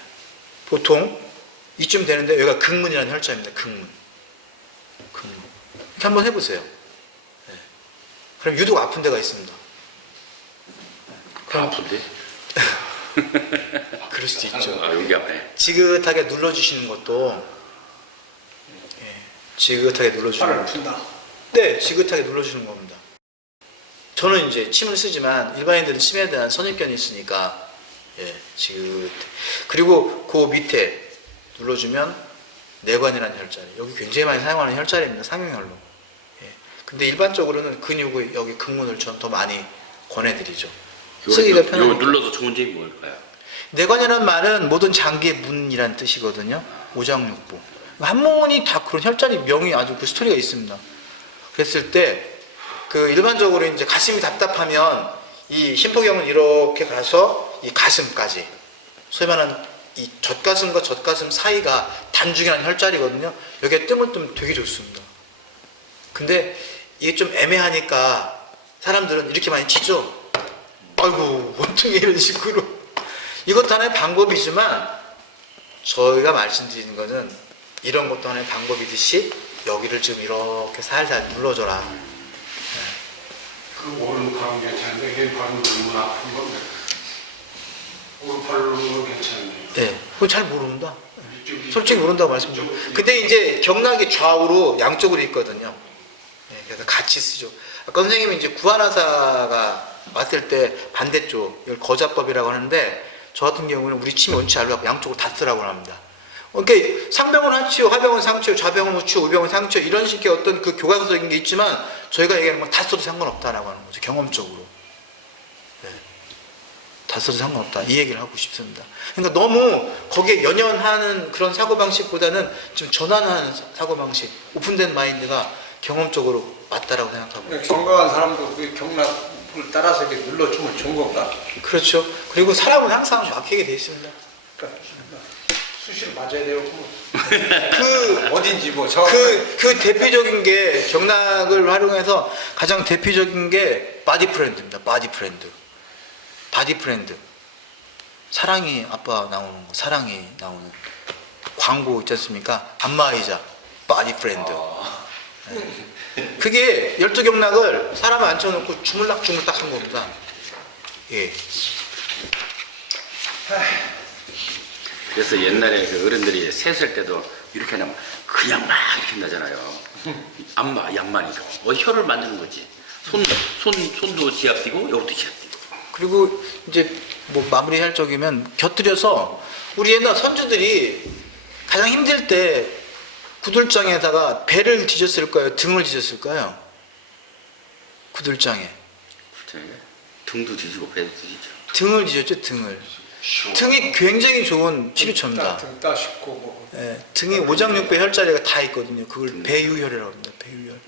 보통 이쯤 되는데 여기가 극문이라는 혈자입니다. 극문. 이렇게 한번 해보세요. 네. 그럼 유독 아픈 데가 있습니다. 다 아픈데? 그럴 수도 있죠. 여기 아프네. 지긋하게 눌러주시는 것도, 지긋하게 눌러주시는 팔을 것도. 푼다. 네, 지긋하게 눌러주는 겁니다. 저는 이제 침을 쓰지만 일반인들은 침에 대한 선입견이 있으니까, 지긋. 그리고 그 밑에 눌러주면 내관이라는 혈자리. 여기 굉장히 많이 사용하는 혈자리입니다. 상용혈로. 근데 일반적으로는 근육의 여기 극문을 전 더 많이 권해드리죠. 쓰기가 이거 편하니까. 눌러서 좋은 점이 뭘까요? 내관이라는 말은 모든 장기의 문이라는 뜻이거든요. 오장육부. 한문이 다 그런 혈자리 명이 아주 그 스토리가 있습니다. 그랬을 때 그 일반적으로 이제 가슴이 답답하면 이 심포경은 이렇게 가서 이 가슴까지, 소위 말하는 이 젖가슴과 젖가슴 사이가 단중이라는 혈자리거든요. 여기에 뜸을 뜨면 되게 좋습니다. 근데 이게 좀 애매하니까 사람들은 이렇게 많이 치죠. 아이고 원통이 이런 식으로. 이것도 하나의 방법이지만 저희가 말씀드리는 거는 이런 것도 하나의 방법이듯이 여기를 좀 이렇게 살살 눌러줘라. 그 오른팔은 괜찮은데 왼팔은 너무 아픈 건데 오른팔로 괜찮네요. 네, 그거 잘 모릅니다. 솔직히 모른다고 말씀드리고. 근데 이제 경락이 좌우로 양쪽으로 있거든요. 그래서 같이 쓰죠. 아까 선생님이 이제 구한하사가 왔을 때 반대쪽 이걸 거자법이라고 하는데 저 같은 경우는 우리 침이 원치 않고 양쪽으로 다 쓰라고 합니다. 그러니까 상병은 하치요, 하병은 상치요, 좌병은 우치요, 우병은 상치요 이런 식의 어떤 그 교과서적인 게 있지만 저희가 얘기하는 건 다 써도 상관없다라고 하는 거죠. 경험적으로. 네. 다 써도 상관없다. 이 얘기를 하고 싶습니다. 그러니까 너무 거기에 연연하는 그런 사고방식보다는 좀 전환하는 사고방식, 오픈된 마인드가 경험적으로 맞다라고 생각하고. 건강한 사람도 그 경락을 따라서 이렇게 눌러주면 좋은 건가? 그렇죠. 그리고 사람은 항상 막히게 돼 있습니다. 그러니까 수시로 맞아야 돼요. 뭐. 그 어딘지 뭐 그 대표적인 게 경락을 활용해서 가장 대표적인 게 바디 프렌드입니다. 바디 프렌드. 사랑이 아빠 나오는 거, 사랑이 나오는 광고 있지 않습니까? 안마의자, 바디 프렌드. 네. 그게 12경락을 사람을 앉혀놓고 주물락주물락 한 겁니다. 예. 그래서 옛날에 그 어른들이 세수할 때도 이렇게 하면 그냥 막 이렇게 나잖아요. 안마, 양마니까. 혀를 만드는 거지. 손도 지압되고, 이것도 지압되고. 그리고 이제 뭐 마무리할 적이면 곁들여서 우리 옛날 선주들이 가장 힘들 때 구들장에다가 배를 뒤졌을까요? 등을 뒤졌을까요? 구들장에. 등도 뒤지고 배도 뒤지죠. 등을 뒤졌죠, 등을. 등이 굉장히 좋은 치료처입니다. 등 따숩고 뭐. 예, 등에 오장육부 혈자리가 다 있거든요. 그걸 배유혈이라고 합니다. 배유혈.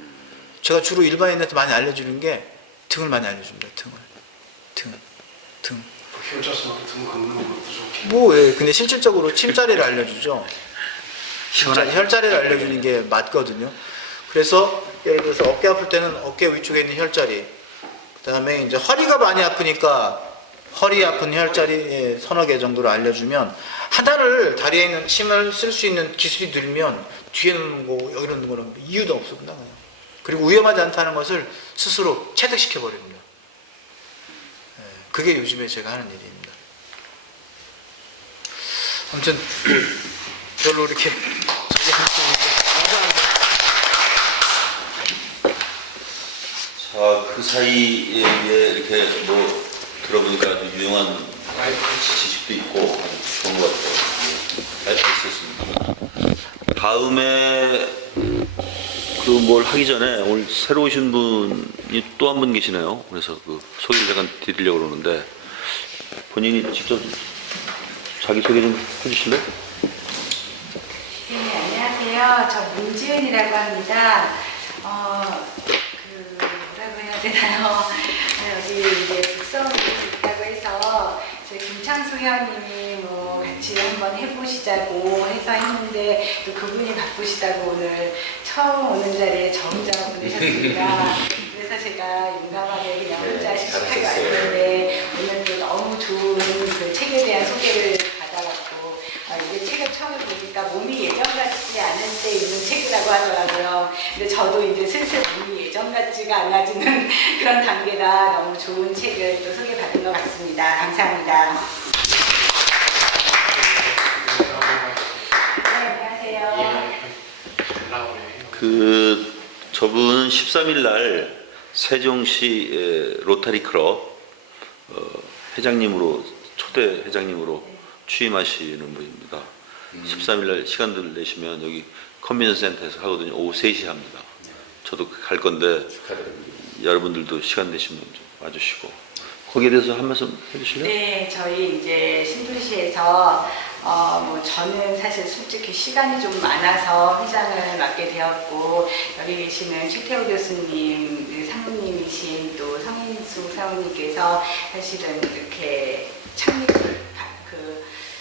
제가 주로 일반인한테 많이 알려주는 게 등을 많이 알려줍니다. 등. 혈자수만큼 등 걷는 것도 좋게. 뭐, 예, 근데 실질적으로 침자리를 알려주죠. 혈자리를 알려주는 게 맞거든요. 그래서 예를 들어서 어깨 아플 때는 어깨 위쪽에 있는 혈자리, 그 다음에 이제 허리가 많이 아프니까 허리 아픈 혈자리 서너 개 정도로 알려주면 하나를 다리에 있는 침을 쓸 수 있는 기술이 늘면 뒤에 놓는 거 여기 놓는 거는 이유도 없어 끝나가요. 그리고 위험하지 않다는 것을 스스로 체득시켜 버립니다. 그게 요즘에 제가 하는 일입니다. 아무튼 별로 이렇게 감사합니다. 자, 그 사이에 이렇게 뭐 들어보니까 아주 유용한 지식도 있고 아주 좋은 것 같아요. 잘 들었습니다. 다음에 그 뭘 하기 전에 오늘 새로 오신 분이 또 한 분 계시네요. 그래서 그 소개를 잠깐 드리려고 그러는데 본인이 직접 자기 소개 좀 해주실래요? 네, 안녕하세요. 저 문지은이라고 합니다. 뭐라고 해야 되나요? 여기 이제 북서울에 있다고 해서 저희 김창수 회원님이 뭐 같이 한번 해보시자고 해서 했는데 또 그분이 바쁘시다고 오늘 처음 오는 자리에 저 혼자 보내셨습니다. 그래서 제가 용감하게 그냥 혼자 시식하게 왔는데 오늘 또 너무 좋은 그 책에 대한 소개를 받아갖고 이게 책을 처음 보니까 몸이 예전 같지 않을 때 있는 책이라고 하더라고요. 근데 저도 이제 슬슬 몸이 예전 같지가 않아지는 그런 단계라 너무 좋은 책을 또 소개받은 것 같습니다. 감사합니다. 네, 안녕하세요. 그 저분은 13일 날 세종시 로타리 클럽 회장님으로 초대 회장님으로 취임하시는 분입니다. 13일 날 시간들 내시면 여기 컨벤션 센터에서 하거든요. 오후 3시에 합니다. 저도 갈 건데 여러분들도 시간 내시면 좀 와주시고 거기에 대해서 한 말씀 해주실래요? 네, 저희 이제 신도시에서 뭐 저는 사실 솔직히 시간이 좀 많아서 회장을 맡게 되었고 여기 계시는 최태호 교수님, 사모님이신 또 성인숙 사모님께서 사실은 이렇게 창립을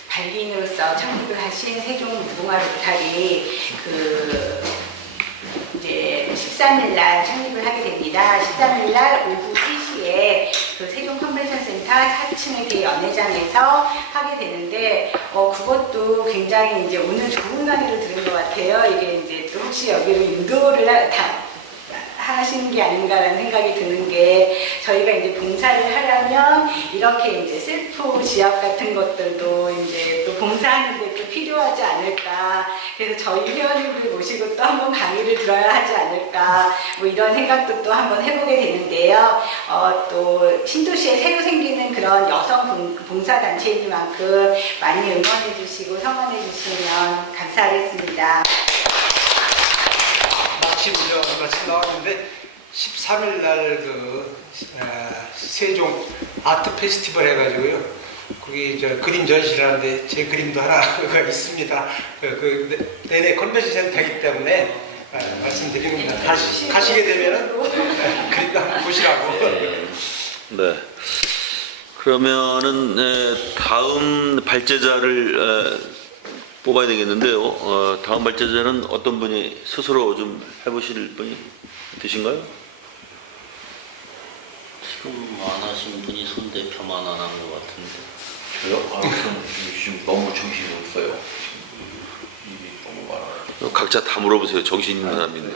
발기인으로서 창립을 하신 세종 무궁화 로타리 이제 13일 날 창립을 하게 됩니다. 13일 날 오후 3시에 그 세종 컨벤션 센터 4층의 대연회장에서 하게 되는데 그것도 굉장히 이제 오늘 좋은 강의를 들은 것 같아요. 이게 이제 또 혹시 여기로 인도를 하시는 게 아닌가라는 생각이 드는 게 저희가 이제 봉사를 하려면 이렇게 이제 셀프 지압 같은 것들도 이제 또 봉사하는데 또 필요하지 않을까. 그래서 저희 회원님들 모시고 또 한번 강의를 들어야 하지 않을까. 뭐 이런 생각도 또 한번 해보게 되는데요. 또 신도시에 새로 생기는 그런 여성 봉사단체이니만큼 많이 응원해 주시고 성원해 주시면 감사하겠습니다. 마침 마침 나왔는데 13일 날그 세종 아트 페스티벌 해가지고요. 거기 그림 전시라는데 제 그림도 하나가 있습니다. 내내 컨벤션 센터이기 때문에 말씀드리는 겁니다. 가시게 되면은 그림도 한번 보시라고. 네. 그러면은 다음 발제자를 뽑아야 되겠는데요. 다음 발제자는 어떤 분이 스스로 좀 해보실 분이 되신가요? 지금 안 하신 분이 손 대표만 안 한 것 같은데. 저요? 저는 지금 너무 정신이 없어요. 일이 너무 많아요. 각자 다 물어보세요. 정신 있는 사람인데.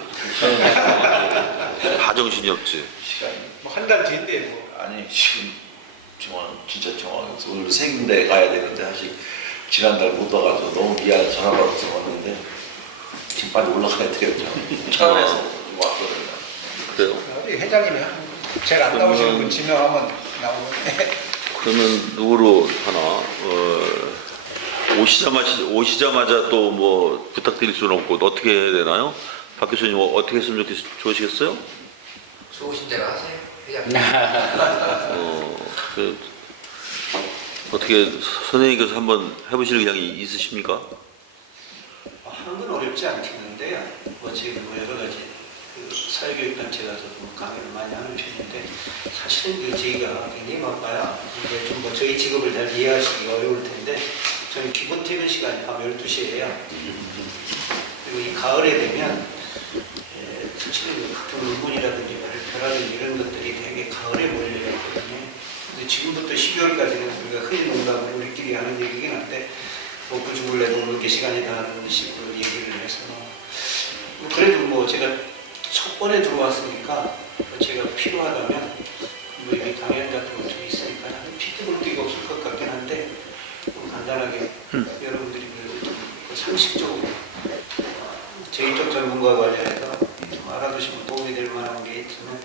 다 정신이 없지. 시간이. 뭐 한 달 뒤인데 뭐. 아니 지금 진짜 정황에서 오늘 생대 가야 되는데 사실 지난달 못 와가지고 너무 미안해 전화 받아서 왔는데 지금 빨리 올라가야 돼요. 차원에서 좀 왔거든요. 그래요? 우리 회장님이 제일 안 나오시는 분 지명하면 나오고. 그러면 누구로 하나? 오시자마자 또 뭐 부탁드릴 수는 없고 어떻게 해야 되나요? 박 교수님 어떻게 했으면 좋으시겠어요? 좋으신 대로 하세요. 회장님. 어떻게 선생님께서 한번 해보실 의향이 있으십니까? 하는 건 어렵지 않겠는데요. 뭐 지금 뭐 여러 가지 그 사회교육단체 가서 강의를 많이 하는 편인데 사실은 그 저희가 굉장히 바빠요. 이제 좀 뭐 저희 직업을 잘 이해하시기 어려울 텐데 저희 기본 퇴근 시간이 밤 12시예요. 그리고 이 가을에 되면 사실은 같은 논문이라든지 발표라든지 이런 것들이 되게 가을에 몰려있거든요. 근데 지금부터 12월까지는 우리가 흔히 농담으로 우리끼리 하는 얘기긴 한데 먹고 죽을래도 그렇게 시간이 다는 식으로 얘기를 해서 그래도 뭐 제가 첫 번에 들어왔으니까 제가 필요하다면 뭐 이게 당연 같은 거 좀 있으니까 피드볼 데가 없을 것 같긴 한데 좀 간단하게 여러분들이 그 상식적으로 저희 쪽 전문가 관련해서 좀 알아두시면 도움이 될 만한 게 있으면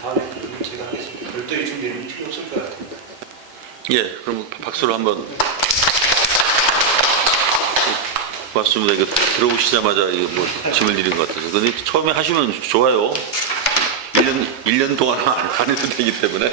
다음에 그러면 제가 하겠습니다. 별도의 준비는 필요 없을 것 같습니다. 예, 그럼 박수로 한번. 고맙습니다. 이거 들어오시자마자 이거 뭐 짐을 드린 것 같아서. 근데 처음에 하시면 좋아요. 1년 동안 안 해도 되기 때문에.